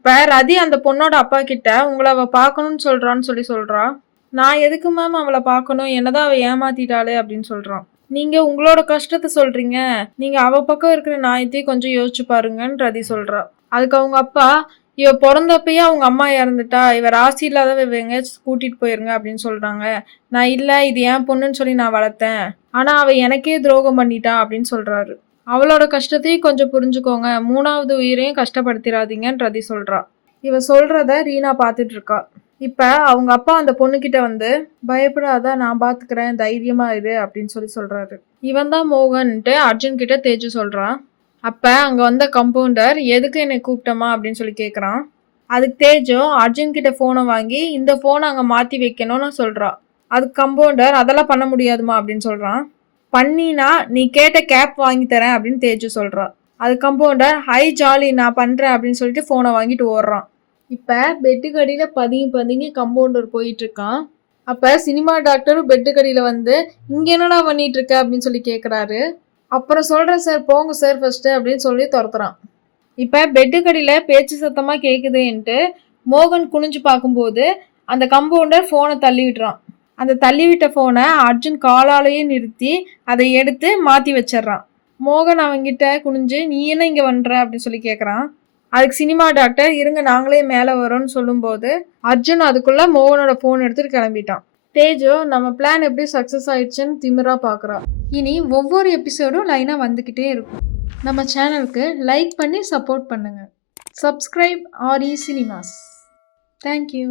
இப்ப ரதி அந்த பொண்ணோட அப்பா கிட்ட உங்கள அவ பார்க்கணும்னு சொல்றான்னு சொல்றா. நான் எதுக்கு மேம் அவள பார்க்கணும்? என்னதான் அவ ஏமாத்திட்டாளே அப்படின்னு சொல்றான். நீங்க உங்களோட கஷ்டத்த சொல்றீங்க. நீங்க அவ பக்கம் இருக்கிற நியாயத்தையும் கொஞ்சம் யோசிச்சு பாருங்கன்னு ரதி சொல்றா. அதுக்கு அவங்க அப்பா, இவ பொறந்தப்பயே அவங்க அம்மா இறந்துட்டா. இவ ராசி இல்லாதவ இவ எங்கேயாச்சும் கூட்டிட்டு போயிருங்க அப்படின்னு சொல்றாங்க. நான் இல்ல இது என் பொண்ணுன்னு சொல்லி நான் வளர்த்தேன். ஆனா அவ எனக்கே துரோகம் பண்ணிட்டா அப்படின்னு சொல்றாரு. அவளோட கஷ்டத்தையும் கொஞ்சம் புரிஞ்சுக்கோங்க. 3வது உயிரையும் கஷ்டப்படுத்திடாதீங்கன்னு ரதி சொல்றா. இவ சொல்றத ரீனா பார்த்துட்டு இருக்கா. இப்ப அவங்க அப்பா அந்த பொண்ணுகிட்ட வந்து, பயப்படாத நான் பாத்துக்கிறேன் தைரியமா இரு அப்படின்னு சொல்றாரு. இவன் தான் மோகன்ட்டு அர்ஜுன் கிட்ட தேஜு சொல்றான். அப்ப அங்க வந்த கம்பவுண்டர் எதுக்கு என்னை கூப்பிட்டமா அப்படின்னு சொல்லி கேக்குறான். அதுக்கு தேஜு அர்ஜுன் கிட்ட போனை வாங்கி இந்த போனை அங்க மாத்தி வைக்கணும்னு சொல்றா. அதுக்கு கம்பவுண்டர் அதெல்லாம் பண்ண முடியாதுமா அப்படின்னு சொல்றான். பண்ணினா நீ கேட்ட கேப் வாங்கி தரேன் அப்படின்னு தேஜு சொல்றா. அது கம்பவுண்டர் ஹை ஜாலி நான் பண்றேன் அப்படின்னு சொல்லிட்டு போனை வாங்கிட்டு ஓடுறான். இப்ப பெட்டுக்கடியில பதுங்கி கம்பவுண்டர் போயிட்டு இருக்கான். அப்ப சினிமா டாக்டரும் பெட்டுக்கடியில வந்து இங்க என்னடா பண்ணிட்டு இருக்க அப்படின்னு சொல்லி கேக்குறாரு. அப்புறம் சொல்றேன் சார் போங்க சார் ஃபர்ஸ்ட் அப்படின்னு சொல்லி துரத்துறான். இப்ப பெட்டுக்கடியில பேச்சு சத்தமா கேக்குதுன்ட்டு மோகன் குனிஞ்சு பார்க்கும்போது அந்த கம்பவுண்டர் போனை தள்ளி விட்டுறான். அந்த தள்ளிவிட்ட போனை அர்ஜுன் காலாலேயே நிறுத்தி அதை எடுத்து மாத்தி வச்சிடறான். மோகன் அவங்கிட்ட குனிஞ்சு நீ என்ன இங்க பண்ற அப்படின்னு சொல்லி கேக்குறான். அதுக்கு சினிமா டாக்டர் இருங்க நாங்களே மேலே வரோம்னு சொல்லும்போது அர்ஜுன் அதுக்குள்ள மோகனோட போன் எடுத்துட்டு கிளம்பிட்டான். தேஜோ நம்ம பிளான் எப்படி சக்சஸ் ஆயிடுச்சுன்னு திமிரா பாக்குறா. இனி ஒவ்வொரு எபிசோடும் லைனா வந்துகிட்டே இருக்கும். நம்ம சேனலுக்கு லைக் பண்ணி சப்போர்ட் பண்ணுங்க. Subscribe RE cinemas. தேங்க்யூ.